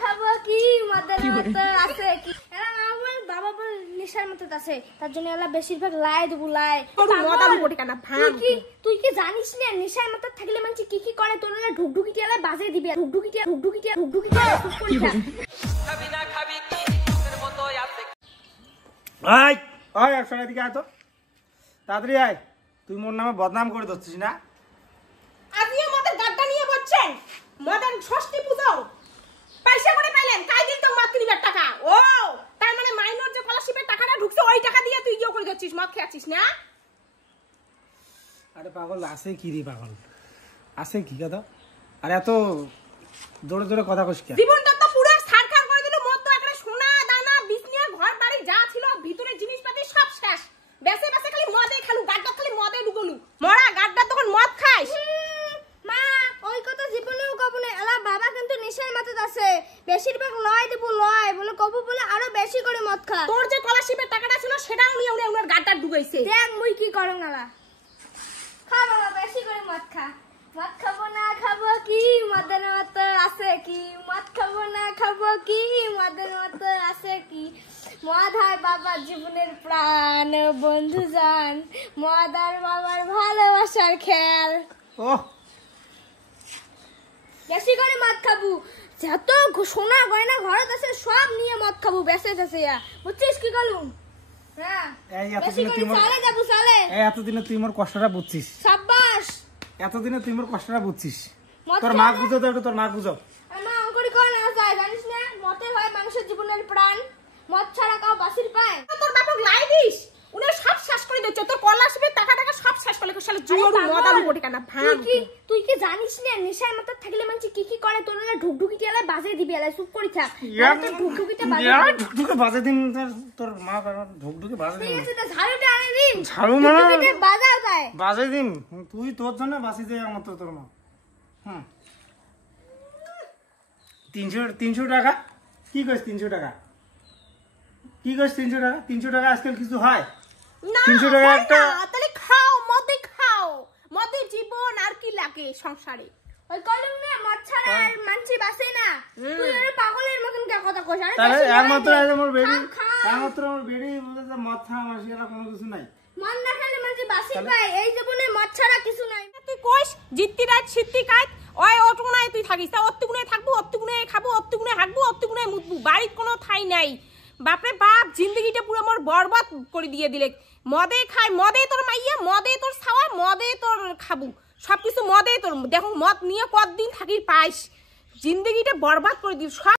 খাবো কি মদের মতো আছে কি এরা বাবা বল নেশার মতো আছে তার জন্য এলা বেশিরভাগ লাই দেবো লাই তুই কি জানিস না নেশার মতো থাকলে মানুষ কি কি করে তোর না ঢুকঢুকিটি এলা বাজে দিবি ঢুকঢুকিটি খাবি না খাবি কি তোর মতো আছে আয় আয় একশো দিকে আয় তো তাড়াতাড়ি আয় তুই মোর নামে বদনাম করে দিচ্ছিস না আজকে মদের গাড্ডা নিয়ে বলছেন মদন ষষ্ঠী পূজা পয়সা করে পাইলেন কাই দিন তো মদ কিনবার টাকা ও তার মানে মাইনর যে স্কলারশিপের টাকাটা ঢুকছে ওই টাকা দিয়ে তুই ইয়ে করে দিচ্ছিস মদ খেয়েছিস না আরে পাগল আছে কি রে পাগল আছে কি কথা আরে এত জোরে জোরে কথা কইস কেন জীবনটা তো পুরো ছারখার করে দিল মদ তো একটা সোনা দানা বিছনিয়া ঘর বাড়ি যা ছিল ভিতরে জিনিসপাতি সব শেষ বেসে বেসে খালি মদে খালু গাড্ডা খালি মদে ঢুকলু মরা গাড্ডা তখন মদ খাইস মা ওই কথা জীবনেও কব না এলা বাবা কিন্তু নেশার মতো আছে বেশিরভাগ লয় দেব লয় বলে কব বলে আরো বেশি করে মদ খা তোর যে স্কলারশিপের টাকাটা ছিল সেটাও নিয়ে উনি গাড্ডা ঢুকাইছে দেখ মুই কি করং আলা খা বাবা বেশি করে মদ খা মদ খাবো না খাবো কি মদের মতো আছে কি মদ খাবো না খাবো কি মদের মতো আছে কি মদ হয় বাবার জীবনের প্রাণ বন্ধু জান মদ আর বাবার ভালোবাসার খেল ও বেশি করে মদ খাবো যত সোনা গয়না ঘরত আছে সব নিয়ে মদ খাবো বেসে দেছে বুঝছিস কি করলুম হ্যাঁ বেশি করে চালে যাবো চালে এতদিনে তুই মোর কষ্টটা বুঝছিস সাব্বাস এতদিনে তুই মোর কষ্টটা বুঝছিস মদ তোর মা বুঝো তো একটু তোর মা বুঝো মা অঙ্কুরি কোন না যায় জানিস না মতে হয় মানুষের জীবনের প্রাণ মদ ছাড়া কাউ বাসির পায় তোর বাপক লাই দিস উনি সব শেষ করে দিচ্ছে তোর স্কলারশিপের টাকা সব শেষ করে শালা জুয়ারু মদালু কোটি কানা ভাঙ তুই কি জানিস না নেশার মতো থাকলে মানুষ কি কি করে তোর না ঢুকঢুকিটি এলাই বাজে দিবি এলাই চুপ করে থাক ঢুকঢুকিটা বাজে ঢুকঢুকে বাজে দিন তোর মা ঢুকঢুকে বাজে দিন ঠিক আছে তো ঝাড়ুটা আনে দিন ঝাড়ু না ঢুকঢুকিতে বাজাও যায় বাজে দিন তুই তোর জন্য বাসি যায় আমার তো তোর মা হুম 300 টাকা কি কইস 300 টাকা কি কইস 300 টাকা 300 টাকা আজকাল কিছু হয় না 300 টাকা একটা তাহলে খাও মদে জীবন আর কি লাগে সংসারে ওই কলম না মদ ছাড়া আর মানছি বাসে না তুই আরে পাগলের মতন কে কথা কইছ আরে তাহলে একমাত্র আমার বেডি বলতে মদ খাওয়া মাসি এরা কোনো কিছু নাই মন না খেলে মানছি বাসি পায় এই জীবনে মদ ছাড়া কিছু নাই তুই কইস জিত্তি রাত সিত্তি কাট ওই অটুকুনায় তুই থাকিস তা অত্তুগুনে থাকবো অত্তুগুনে খাবো অত্তুগুনে হাগবো অত্তুগুনে মুতবো বাড়ির কোনো ঠাই নাই বাপরে বাপ জিন্দগিটা পুরো মোর বরবাদ করে দিয়ে দিলে মদে খাই মদে তোর মাইয়া মদে তোর খাওয়া মদে তোর খাবো সবকিছু মদে তোর দেখো মদ নিয়ে কতদিন থাকি পাইস জিন্দগিটা বরবাদ করে দিস সব